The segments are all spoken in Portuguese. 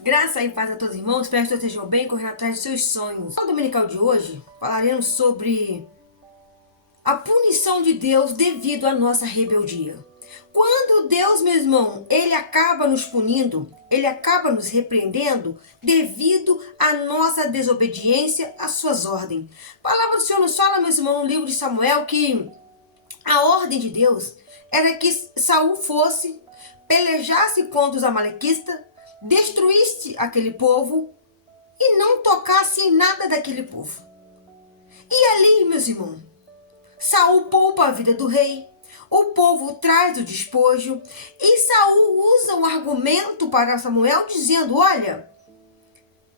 Graça e paz a todos os irmãos, espero que todos estejam bem, correndo atrás de seus sonhos. No dominical de hoje, falaremos sobre a punição de Deus devido à nossa rebeldia. Quando Deus, meu irmão, Ele acaba nos punindo, Ele acaba nos repreendendo devido à nossa desobediência às suas ordens. A palavra do Senhor nos fala, meu irmão, no livro de Samuel, que a ordem de Deus era que Saul fosse, pelejasse contra os amalequistas, destruísse aquele povo e não tocasse em nada daquele povo. E ali, meus irmãos, Saul poupa a vida do rei, o povo traz o despojo e Saul usa um argumento para Samuel dizendo: olha,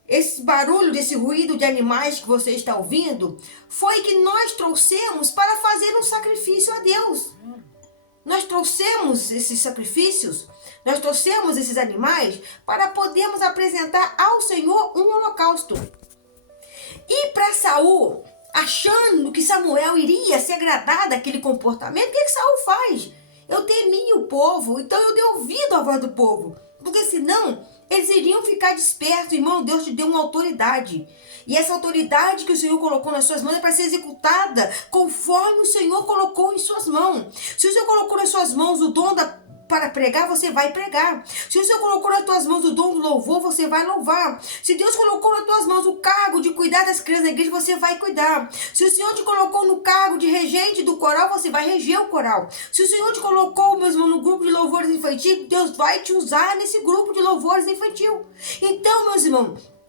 esse barulho, desse ruído de animais que você está ouvindo, foi que nós trouxemos para fazer um sacrifício a Deus. Nós trouxemos esses sacrifícios, nós trouxemos esses animais para podermos apresentar ao Senhor um holocausto. E para Saul, achando que Samuel iria se agradar daquele comportamento, o que Saul faz? Eu temi o povo, então eu dei ouvido à voz do povo, porque senão eles iriam ficar despertos. Irmão, Deus te deu uma autoridade. E essa autoridade que o Senhor colocou nas suas mãos é para ser executada conforme o Senhor colocou em suas mãos. Se o Senhor colocou nas suas mãos o dom para pregar, você vai pregar. Se o Senhor colocou nas tuas mãos o dom do louvor, você vai louvar. Se Deus colocou nas tuas mãos o cargo de cuidar das crianças da igreja, você vai cuidar. Se o Senhor te colocou no cargo de regente do coral, você vai reger o coral. Se o Senhor te colocou mesmo no grupo de louvores infantil, Deus vai te usar nesse grupo de louvores infantil. Então, meus irmãos,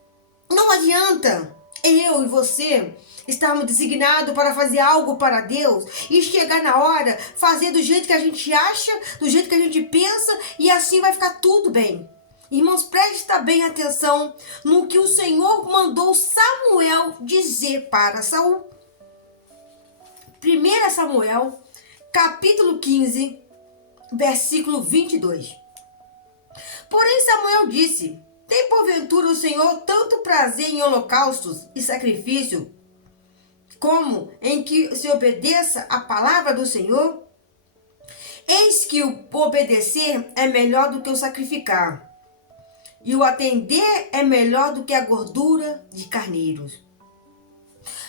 não adianta eu e você estarmos designados para fazer algo para Deus e chegar na hora, fazer do jeito que a gente acha, do jeito que a gente pensa, e assim vai ficar tudo bem. Irmãos, presta bem atenção no que o Senhor mandou Samuel dizer para Saul. 1 Samuel, capítulo 15, versículo 22. Porém Samuel disse: tem porventura o Senhor tanto prazer em holocaustos e sacrifício, como em que se obedeça a palavra do Senhor? Eis que o obedecer é melhor do que o sacrificar, e o atender é melhor do que a gordura de carneiros.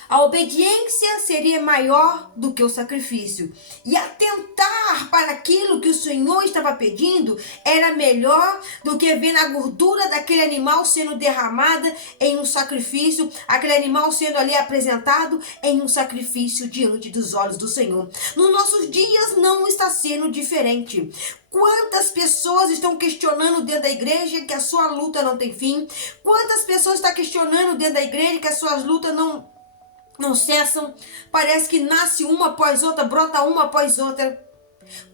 A obediência seria maior do que o sacrifício, e atentar para aquilo que o Senhor estava pedindo era melhor do que ver a gordura daquele animal sendo derramada em um sacrifício, aquele animal sendo ali apresentado em um sacrifício diante dos olhos do Senhor. Nos nossos dias não está sendo diferente. Quantas pessoas estão questionando dentro da igreja que a sua luta não tem fim? Quantas pessoas estão questionando dentro da igreja que as suas lutas não cessam? Parece que nasce uma após outra, brota uma após outra.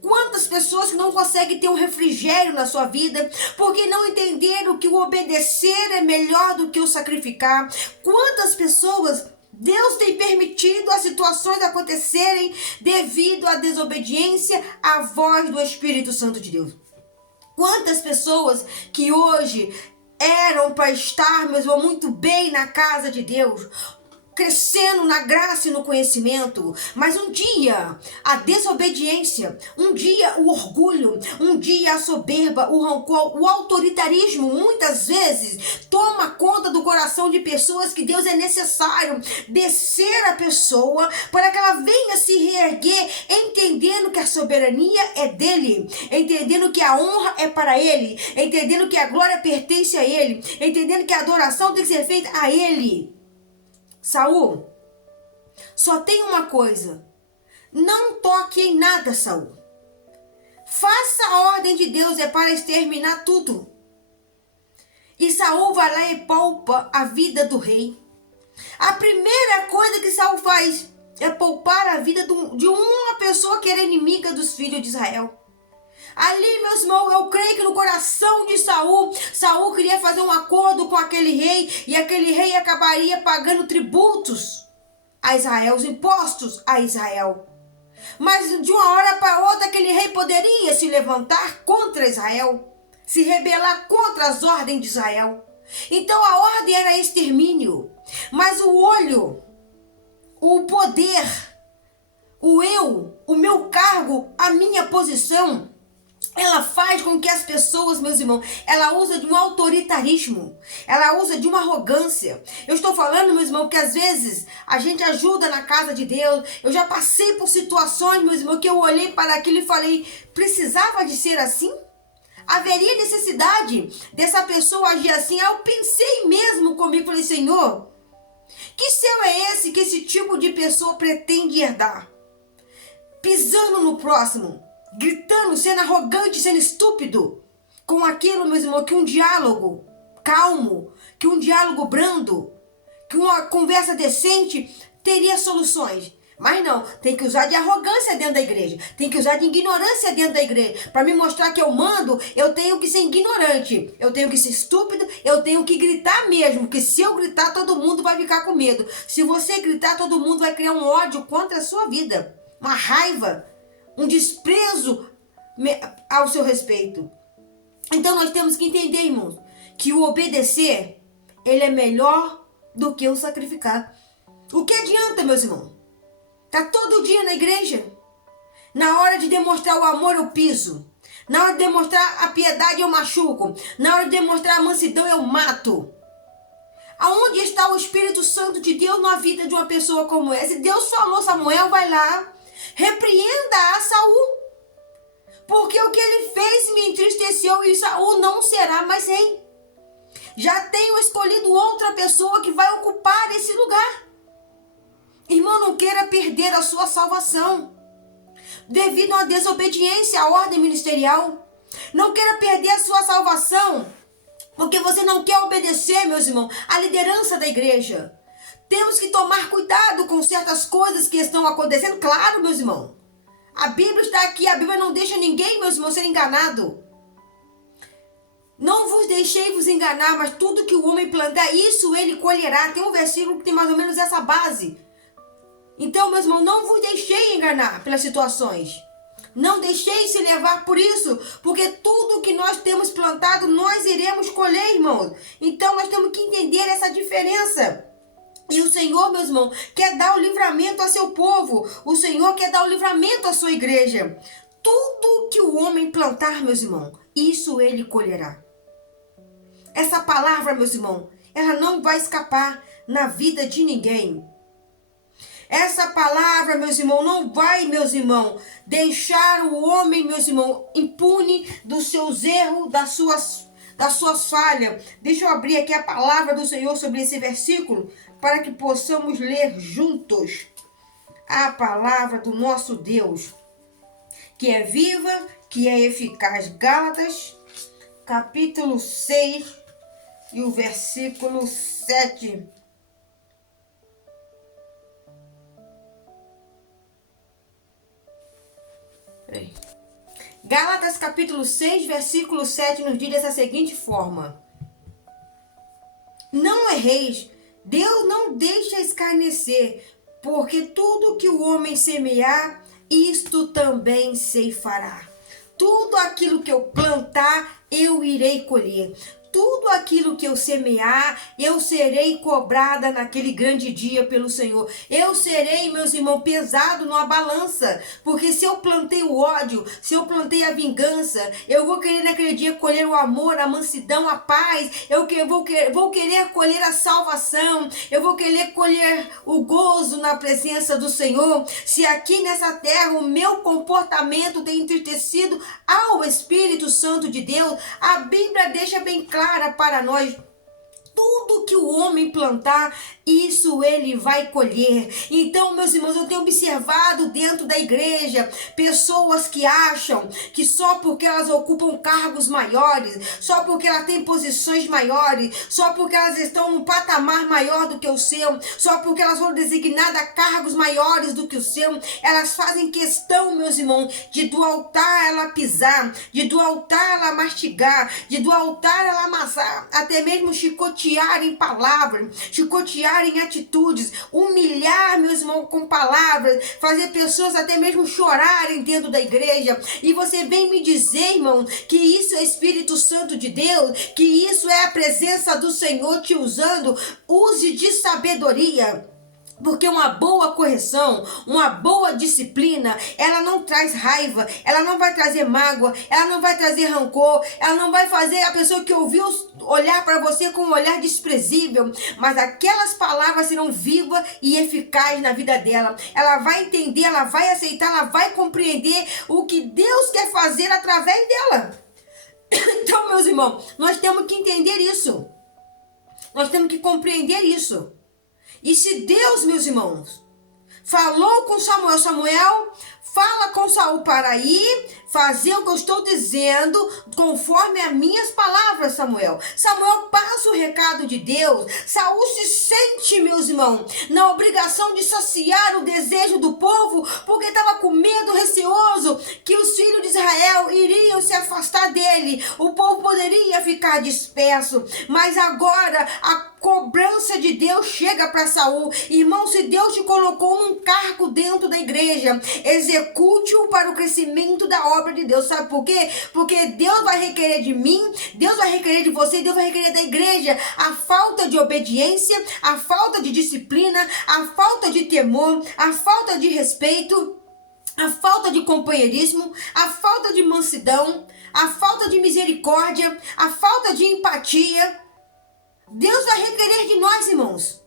Quantas pessoas que não conseguem ter um refrigério na sua vida porque não entenderam que o obedecer é melhor do que o sacrificar? Quantas pessoas Deus tem permitido as situações acontecerem devido à desobediência à voz do Espírito Santo de Deus? Quantas pessoas que hoje eram para estar, mas vão muito bem na casa de Deus, crescendo na graça e no conhecimento, mas um dia a desobediência, um dia o orgulho, um dia a soberba, o rancor, o autoritarismo muitas vezes toma conta do coração de pessoas que Deus é necessário descer a pessoa para que ela venha se reerguer, entendendo que a soberania é dele, entendendo que a honra é para ele, entendendo que a glória pertence a ele, entendendo que a adoração tem que ser feita a ele. Saul, só tem uma coisa: não toque em nada, Saul. Faça a ordem de Deus, é para exterminar tudo. E Saul vai lá e poupa a vida do rei. A primeira coisa que Saul faz é poupar a vida de uma pessoa que era inimiga dos filhos de Israel. Ali, meus irmãos, eu creio que no coração de Saul queria fazer um acordo com aquele rei, e aquele rei acabaria pagando tributos a Israel, os impostos a Israel. Mas de uma hora para outra, aquele rei poderia se levantar contra Israel, se rebelar contra as ordens de Israel. Então a ordem era extermínio, mas o olho, o poder, o eu, o meu cargo, a minha posição ela faz com que as pessoas, meus irmãos, ela usa de um autoritarismo, ela usa de uma arrogância. Eu estou falando, meus irmãos, que às vezes a gente ajuda na casa de Deus. Eu já passei por situações, meus irmãos, que eu olhei para aquilo e falei, precisava de ser assim? Haveria necessidade dessa pessoa agir assim? Aí eu pensei mesmo comigo, falei, Senhor, que céu é esse que esse tipo de pessoa pretende herdar? Pisando no próximo, gritando, sendo arrogante, sendo estúpido, com aquilo, meus irmãos, que um diálogo calmo, que um diálogo brando, que uma conversa decente teria soluções. Mas não, tem que usar de arrogância dentro da igreja, tem que usar de ignorância dentro da igreja. Para me mostrar que eu mando, eu tenho que ser ignorante, eu tenho que ser estúpido, eu tenho que gritar mesmo, porque se eu gritar, todo mundo vai ficar com medo. Se você gritar, todo mundo vai criar um ódio contra a sua vida, uma raiva, um desprezo ao seu respeito. Então nós temos que entender, irmãos, que o obedecer, ele é melhor do que o sacrificar. O que adianta, meus irmãos? Tá todo dia na igreja. Na hora de demonstrar o amor eu piso. Na hora de demonstrar a piedade eu machuco. Na hora de demonstrar a mansidão eu mato. Aonde está o Espírito Santo de Deus na vida de uma pessoa como essa? E Deus falou, Samuel, vai lá, repreenda a Saul, porque o que ele fez me entristeceu e Saul não será mais rei. Já tenho escolhido outra pessoa que vai ocupar esse lugar. Irmão, não queira perder a sua salvação devido à desobediência à ordem ministerial. Não queira perder a sua salvação porque você não quer obedecer, meus irmãos, à liderança da igreja. Temos que tomar cuidado com certas coisas que estão acontecendo. Claro, meus irmãos, a Bíblia está aqui, a Bíblia não deixa ninguém, meus irmãos, ser enganado. Não vos deixei vos enganar, mas tudo que o homem plantar, isso ele colherá. Tem um versículo que tem mais ou menos essa base. Então, meus irmãos, não vos deixei enganar pelas situações. Não deixei se levar por isso, porque tudo que nós temos plantado, nós iremos colher, irmãos. Então, nós temos que entender essa diferença. E o Senhor, meus irmãos, quer dar o livramento a seu povo. O Senhor quer dar o livramento à sua igreja. Tudo que o homem plantar, meus irmãos, isso ele colherá. Essa palavra, meus irmãos, ela não vai escapar na vida de ninguém. Essa palavra, meus irmãos, não vai, meus irmãos, deixar o homem, meus irmãos, impune dos seus erros, das suas falhas. Deixa eu abrir aqui a palavra do Senhor sobre esse versículo, para que possamos ler juntos a palavra do nosso Deus, que é viva, que é eficaz. Gálatas, capítulo 6, e o versículo 7. Gálatas capítulo 6, versículo 7 nos diz dessa seguinte forma: não erreis, Deus não deixa escarnecer, porque tudo que o homem semear, isto também ceifará. Tudo aquilo que eu plantar, eu irei colher. Tudo aquilo que eu semear, eu serei cobrada naquele grande dia pelo Senhor. Eu serei, meus irmãos, pesado numa balança. Porque se eu plantei o ódio, se eu plantei a vingança, eu vou querer naquele dia colher o amor, a mansidão, a paz. Eu vou querer colher a salvação. Eu vou querer colher o gozo na presença do Senhor. Se aqui nessa terra o meu comportamento tem entristecido ao Espírito Santo de Deus, a Bíblia deixa bem clara para nós: tudo que o homem plantar, isso ele vai colher. Então, meus irmãos, eu tenho observado dentro da igreja pessoas que acham que só porque elas ocupam cargos maiores, só porque elas têm posições maiores, só porque elas estão num patamar maior do que o seu, só porque elas foram designadas a cargos maiores do que o seu, elas fazem questão, meus irmãos, de do altar ela pisar, de do altar ela mastigar, de do altar ela amassar, até mesmo chicotear em palavras, chicotear em atitudes, humilhar, meus irmãos, com palavras, fazer pessoas até mesmo chorarem dentro da igreja. E você vem me dizer, irmão, que isso é Espírito Santo de Deus, que isso é a presença do Senhor te usando. Use de sabedoria. Porque uma boa correção, uma boa disciplina, ela não traz raiva, ela não vai trazer mágoa, ela não vai trazer rancor, ela não vai fazer a pessoa que ouviu olhar para você com um olhar desprezível, mas aquelas palavras serão vivas e eficazes na vida dela. Ela vai entender, ela vai aceitar, ela vai compreender o que Deus quer fazer através dela. Então, meus irmãos, nós temos que entender isso. Nós temos que compreender isso. E se Deus, meus irmãos, falou com Samuel, Samuel, fala com Saul para ir fazer o que eu estou dizendo conforme as minhas palavras, Samuel. Samuel passa o recado de Deus. Saul se sente, meus irmãos, na obrigação de saciar o desejo do povo, porque estava com medo, receoso que os filhos de Israel iriam se afastar dele. O povo poderia ficar disperso, mas agora a cobrança de Deus chega para Saul. Irmão, se Deus te colocou num cargo dentro da igreja, execute-o para o crescimento da obra de Deus. Sabe por quê? Porque Deus vai requerer de mim, Deus vai requerer de você, Deus vai requerer da igreja a falta de obediência, a falta de disciplina, a falta de temor, a falta de respeito, a falta de companheirismo, a falta de mansidão, a falta de misericórdia, a falta de empatia. Deus vai requerer de nós, irmãos.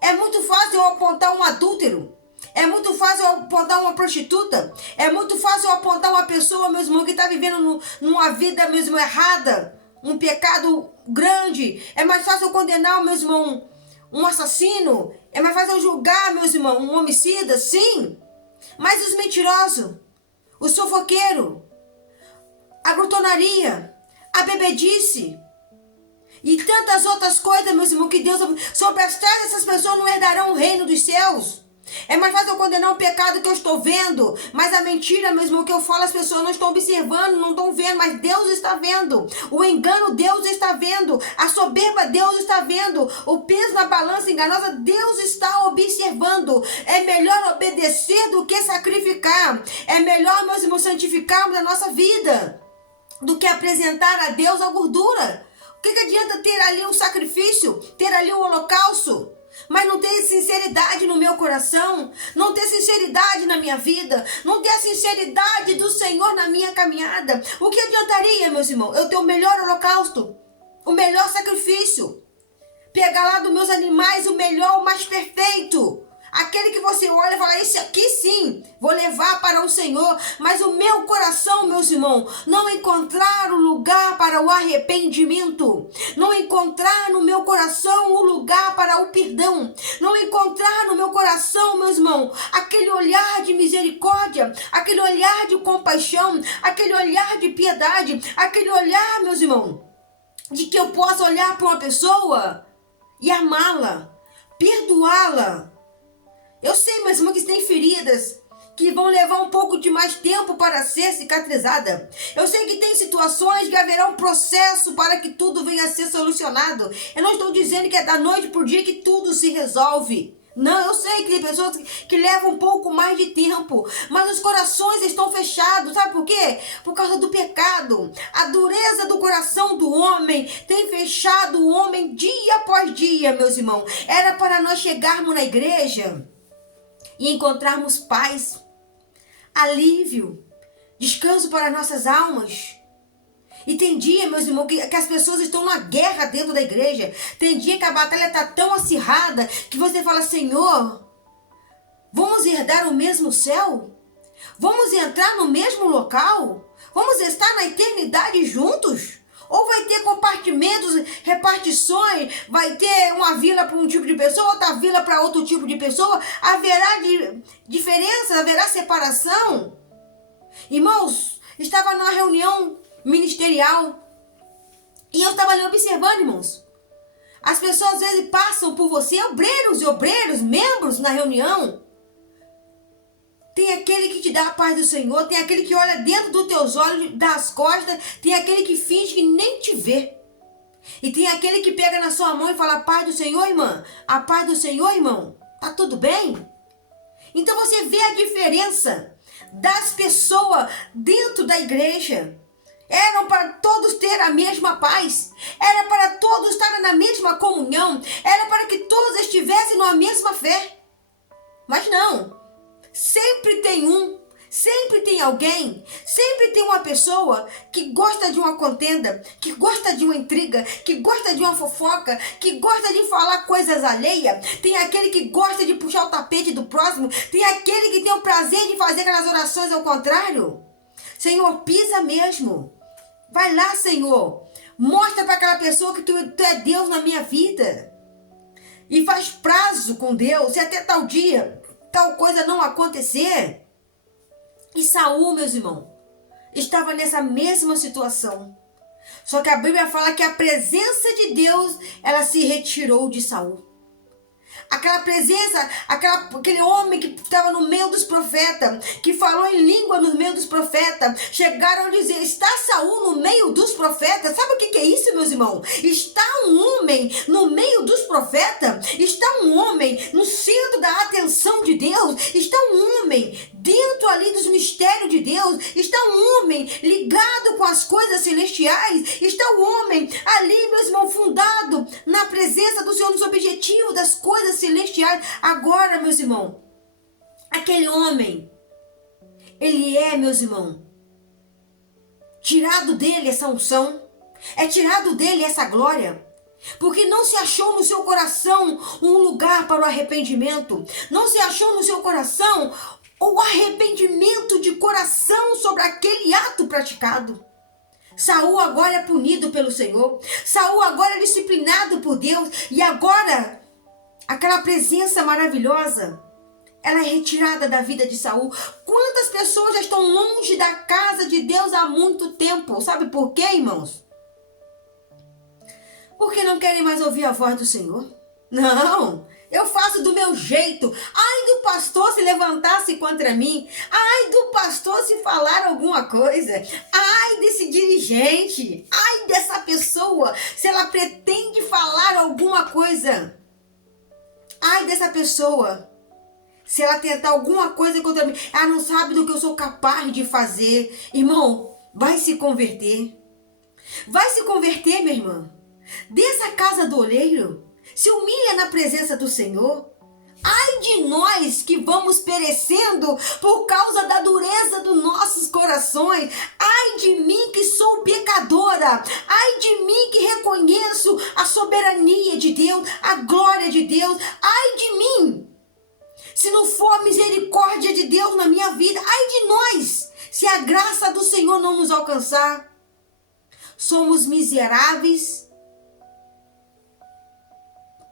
É muito fácil eu apontar um adúltero. É muito fácil eu apontar uma prostituta. É muito fácil eu apontar uma pessoa, meu irmão, que está vivendo numa vida mesmo errada. Um pecado grande. É mais fácil eu condenar, meu irmão, um assassino. É mais fácil eu julgar, meus irmãos, um homicida, sim. Mas os mentirosos, o fofoqueiro, a glutonaria, a bebedice e tantas outras coisas, meus irmãos, que Deus, sobre as trás dessas pessoas não herdarão o reino dos céus. É mais fácil eu condenar um pecado que eu estou vendo, mas a mentira, meu irmão, que eu falo, as pessoas não estão observando, não estão vendo, mas Deus está vendo. O engano, Deus está vendo. A soberba, Deus está vendo. O peso na balança enganosa, Deus está observando. É melhor obedecer do que sacrificar. É melhor, meus irmãos, santificarmos a nossa vida do que apresentar a Deus a gordura. O que adianta ter ali um sacrifício, ter ali um holocausto, mas não ter sinceridade no meu coração, não ter sinceridade na minha vida, não ter a sinceridade do Senhor na minha caminhada? O que adiantaria, meus irmãos, eu ter o melhor holocausto, o melhor sacrifício, pegar lá dos meus animais o melhor, o mais perfeito, aquele que você olha e fala, esse aqui sim, vou levar para o Senhor, mas o meu coração, meus irmãos, não encontrar o lugar para o arrependimento, não encontrar no meu coração o lugar para o perdão, não encontrar no meu coração, meus irmãos, aquele olhar de misericórdia, aquele olhar de compaixão, aquele olhar de piedade, aquele olhar, meus irmãos, de que eu possa olhar para uma pessoa e amá-la, perdoá-la. Eu sei, meus irmãos, que tem feridas que vão levar um pouco de mais tempo para ser cicatrizada. Eu sei que tem situações que haverá um processo para que tudo venha a ser solucionado. Eu não estou dizendo que é da noite para o dia que tudo se resolve. Não, eu sei que tem pessoas que levam um pouco mais de tempo, mas os corações estão fechados, sabe por quê? Por causa do pecado. A dureza do coração do homem tem fechado o homem dia após dia, meus irmãos. Era para nós chegarmos na igreja e encontrarmos paz, alívio, descanso para nossas almas. E tem dia, meus irmãos, que as pessoas estão numa guerra dentro da igreja. Tem dia que a batalha está tão acirrada que você fala, Senhor, vamos herdar o mesmo céu? Vamos entrar no mesmo local? Vamos estar na eternidade juntos? Ou vai ter compartimentos, repartições, vai ter uma vila para um tipo de pessoa, outra vila para outro tipo de pessoa? Haverá diferença, haverá separação? Irmãos, estava numa reunião ministerial e eu estava ali observando, irmãos. As pessoas às vezes passam por você, obreiros, membros na reunião. Tem aquele que te dá a paz do Senhor, tem aquele que olha dentro dos teus olhos, das costas, tem aquele que finge que nem te vê. E tem aquele que pega na sua mão e fala, a paz do Senhor, irmã, a paz do Senhor, irmão, tá tudo bem? Então você vê a diferença das pessoas dentro da igreja. Eram para todos ter a mesma paz, era para todos estarem na mesma comunhão, era para que todos estivessem na mesma fé. Mas não, sempre tem sempre tem alguém, sempre tem uma pessoa que gosta de uma contenda, que gosta de uma intriga, que gosta de uma fofoca, que gosta de falar coisas alheias. Tem aquele que gosta de puxar o tapete do próximo, tem aquele que tem o prazer de fazer aquelas orações ao contrário. Senhor, pisa mesmo. Vai lá, Senhor. Mostra para aquela pessoa que tu é Deus na minha vida. E faz prazo com Deus, e até tal dia, tal coisa não acontecer. E Saul, meus irmãos, estava nessa mesma situação. Só que a Bíblia fala que a presença de Deus, ela se retirou de Saul. Aquela presença, aquele homem que estava no meio dos profetas, que falou em língua no meio dos profetas, chegaram a dizer, está Saul no meio dos profetas? Sabe o que é isso, meus irmãos? Está um homem no meio dos profetas? Está um homem no centro da atenção de Deus? Está um homem dentro ali dos mistérios de Deus? Está um homem ligado com as coisas celestiais? Está um homem ali, meus irmãos, fundado na presença do Senhor, nos objetivos das coisas celestiais? Agora, meus irmãos, aquele homem, ele é, meus irmãos, tirado dele essa unção, é tirado dele essa glória, porque não se achou no seu coração um lugar para o arrependimento, não se achou no seu coração o arrependimento de coração sobre aquele ato praticado. Saul agora é punido pelo Senhor, Saul agora é disciplinado por Deus, e agora aquela presença maravilhosa, ela é retirada da vida de Saul. Quantas pessoas já estão longe da casa de Deus há muito tempo? Sabe por quê, irmãos? Porque não querem mais ouvir a voz do Senhor. Não, eu faço do meu jeito. Ai do pastor se levantasse contra mim. Ai do pastor se falar alguma coisa. Ai desse dirigente. Ai dessa pessoa se ela pretende falar alguma coisa. Ai dessa pessoa se ela tentar alguma coisa contra mim. Ela não sabe do que eu sou capaz de fazer. Irmão, vai se converter. Vai se converter, minha irmã. Desça a casa do oleiro. Se humilha na presença do Senhor. Ai de nós que vamos perecendo por causa da dureza dos nossos corações. Ai de mim que sou pecadora. Ai de mim que reconheço a soberania de Deus, a glória de Deus. Ai de mim, se não for a misericórdia de Deus na minha vida. Ai de nós, se a graça do Senhor não nos alcançar. Somos miseráveis.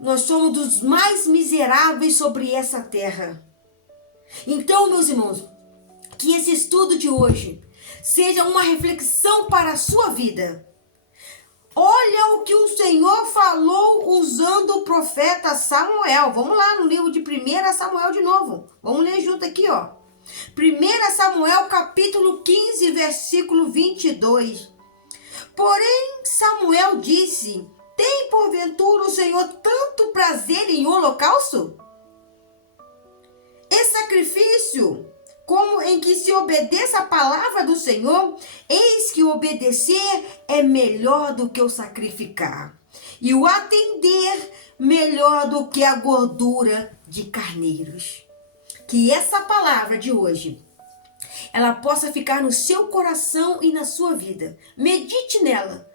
Nós somos dos mais miseráveis sobre essa terra. Então, meus irmãos, que esse estudo de hoje seja uma reflexão para a sua vida. Olha o que o Senhor falou usando o profeta Samuel. Vamos lá no livro de 1 Samuel de novo. Vamos ler junto aqui, ó. 1 Samuel capítulo 15, versículo 22. Porém, Samuel disse: tem porventura o Senhor tanto prazer em holocausto? Esse sacrifício, como em que se obedeça a palavra do Senhor, eis que obedecer é melhor do que o sacrificar, e o atender melhor do que a gordura de carneiros. Que essa palavra de hoje, ela possa ficar no seu coração e na sua vida. Medite nela.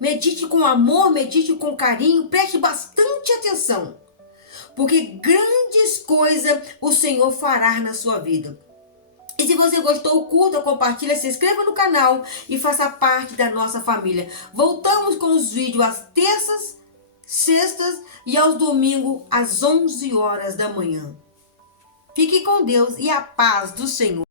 Medite com amor, medite com carinho, preste bastante atenção, porque grandes coisas o Senhor fará na sua vida. E se você gostou, curta, compartilha, se inscreva no canal e faça parte da nossa família. Voltamos com os vídeos às terças, sextas e aos domingos às 11 horas da manhã. Fique com Deus e a paz do Senhor.